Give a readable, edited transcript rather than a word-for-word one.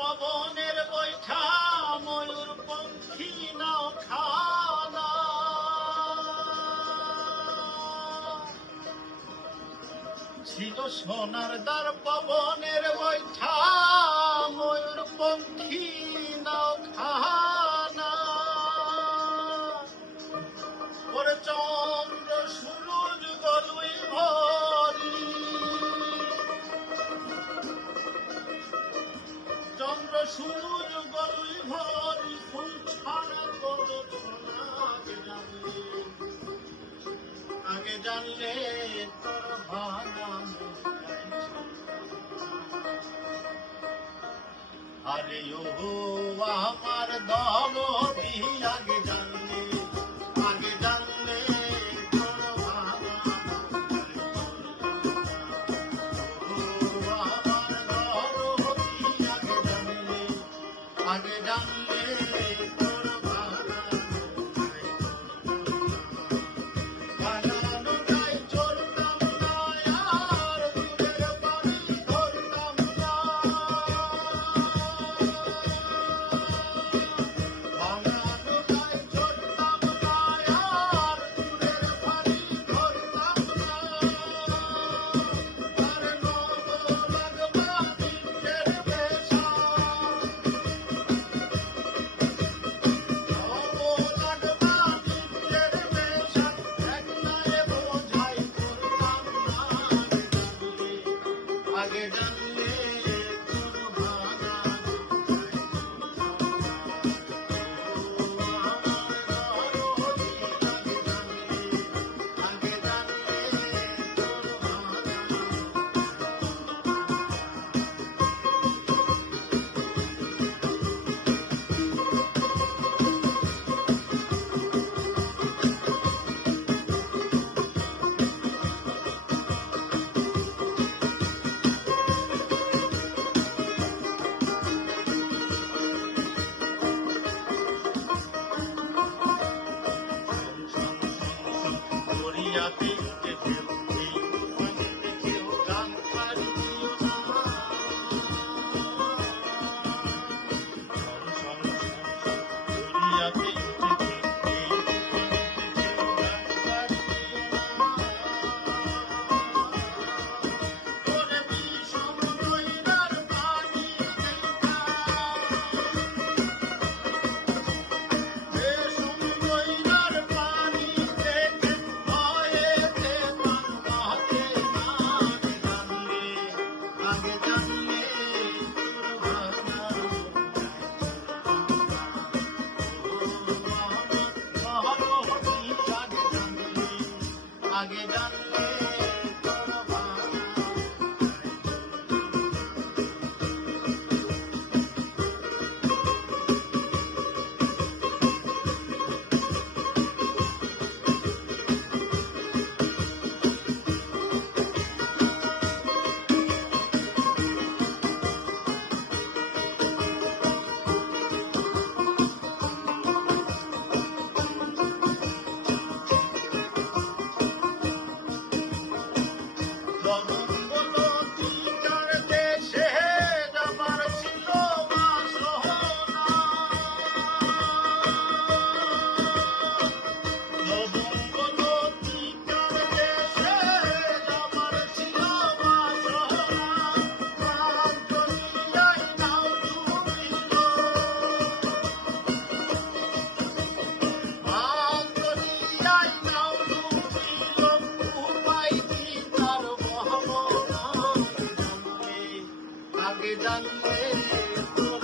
পবনের বৈঠা ময়ূর পঙ্খী নাও খানা ছিল সোনার দ্বার পবনের বৈঠা ময়ূর পঙ্খী নাও খানা ওরে চন্দ্র সূরজ গলুই ভরি চন্দ্র সূরজ গলুই ভরি ফুল ছাড়া কত আগে জানলে তোর ভাঙা আরে ও আমার দলবি আগে জানলে তোর ভাঙা আমার দলবি আগে জানলে তোর ভাঙা আগে জানলে তোর ভাঙা আগে জানলে তোর দরিয়াতে যে ঢেউ এই পানিতে কেউ গান পারিও না দরিয়াতে যে ঢেউ এই পানিতে কেউ গান পারিও না ওরে বিষম নৈরার পানি দেখা বিষম নৈরার পানি দেখে ভয়েতে মন বহে না আগে জানলে তোর ভাঙা আগে জানলে তোর ভাঙা লবঙ্গলতিকার দেশে যাবার ছিল বাসনা লবঙ্গলতিকার দেশে যাবার ছিল বাসনা প্রাণ দুনিয়ায় নাও ডুবিল প্রাণ দুনিয়ায় নাও ডুবিল উপায় কি তার বহবনা আগে জানলে তোর